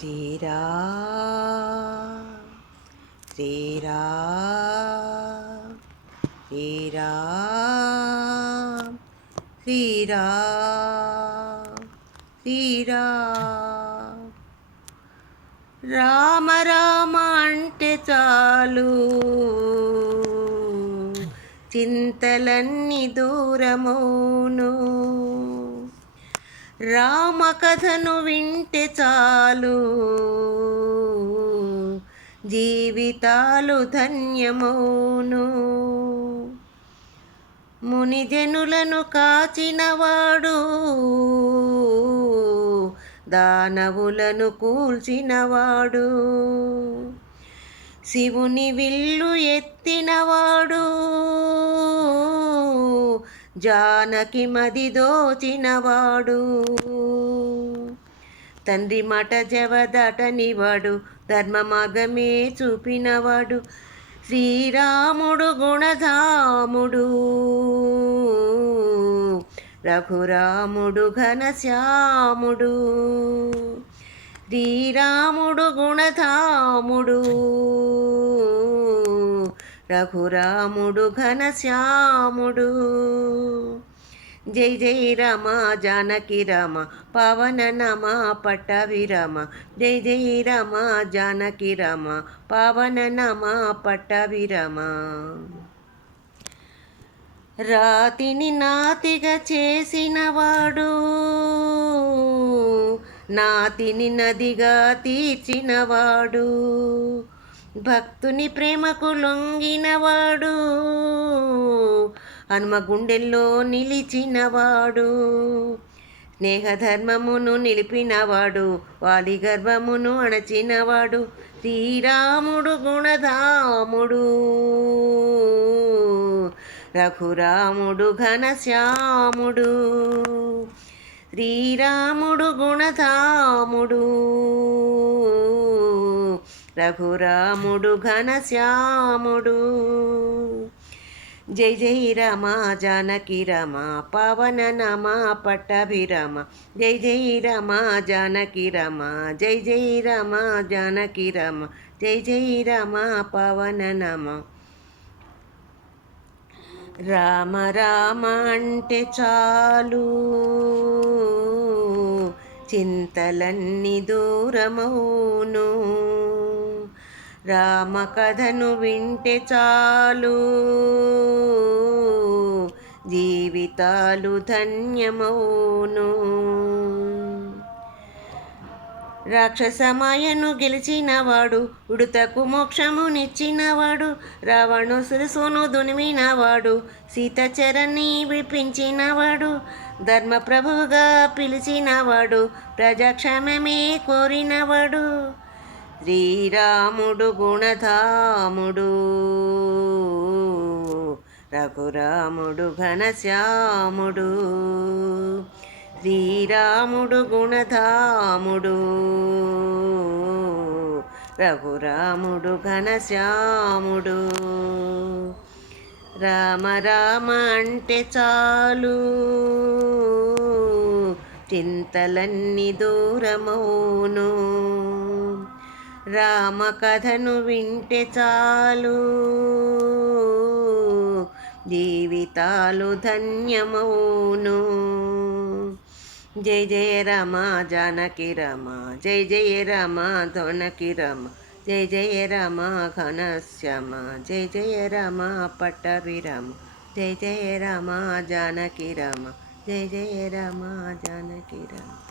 శ్రీరామ్ శ్రీరామ్ శ్రీరామ్ శ్రీరామ్ శ్రీరామ్ రామ రామ అంటే చాలు చింతలన్నీ దూరమౌను. రామ కథను వింటే చాలు జీవితాలు ధన్యమౌను. మునిజనులను కాచినవాడు దానవులను కూల్చినవాడు. శివుని విల్లు ఎత్తినవాడు జానకి మది దోచినవాడు. తండ్రి మాట జవదాటనివాడు ధర్మ మార్గమే చూపినవాడు. శ్రీరాముడు గుణధాముడు రఘురాముడు ఘనశ్యాముడు. శ్రీరాముడు గుణధాముడు రఘురాముడు ఘనశ్యాముడు. జై జై రామ జానకి రామ పవన నమ పట్టవిరామ. జై జై రామ జానకి రామ పవన నమ పట్టవిరామ. రాతిని నాతిగా చేసినవాడు నాతిని నదిగా తీర్చినవాడు. భక్తుని ప్రేమకు లొంగినవాడు హనుమ గుండెల్లో నిలిచినవాడు. స్నేహధర్మమును నిలిపినవాడు వాలి గర్వమును అణచినవాడు. శ్రీరాముడు గుణధాముడు రఘురాముడు ఘనశ్యాముడు. శ్రీరాముడు గుణధాముడు రఘురాముడు ఘనశ్యాముడు. జై జై రామ జానకి రామ పవన నమ పట్టభిరామ. జై జై రామ జానకి రామ జై జై రామ జానకి రామ జై జై రామ పవన నమ. రామ రామ అంటే చాలు చింతలన్నీ దూరమౌను. రామ కథను వింటే చాలు జీవితాలు ధన్యమౌను. రాక్షసమాయను గెలిచినవాడు ఉడుతకు మోక్షమునిచ్చినవాడు. రావణుసురుసును దునిమినవాడు సీత చరణి విడిపించినవాడు. ధర్మప్రభుగా పిలిచినవాడు ప్రజాక్షేమమే కోరినవాడు. శ్రీరాముడు గుణధాముడు రఘురాముడు ఘనశ్యాముడు. శ్రీరాముడు గుణధాముడు రఘురాముడు ఘనశ్యాముడు. రామ రామ అంటే చాలు చింతలన్నీ దూరమౌను. రామ కథను వింటే చాలు జీవితాలు ధన్యమౌను. జై జయ రామ జానకి రామ జై జయ రామ జానకి రామ జై జయ రామ ఘనశ్యామ జై జయ రామ పట్టభిరామ. జై జయ రామ జానకి రామ జై జయ రామ జానకి రామ.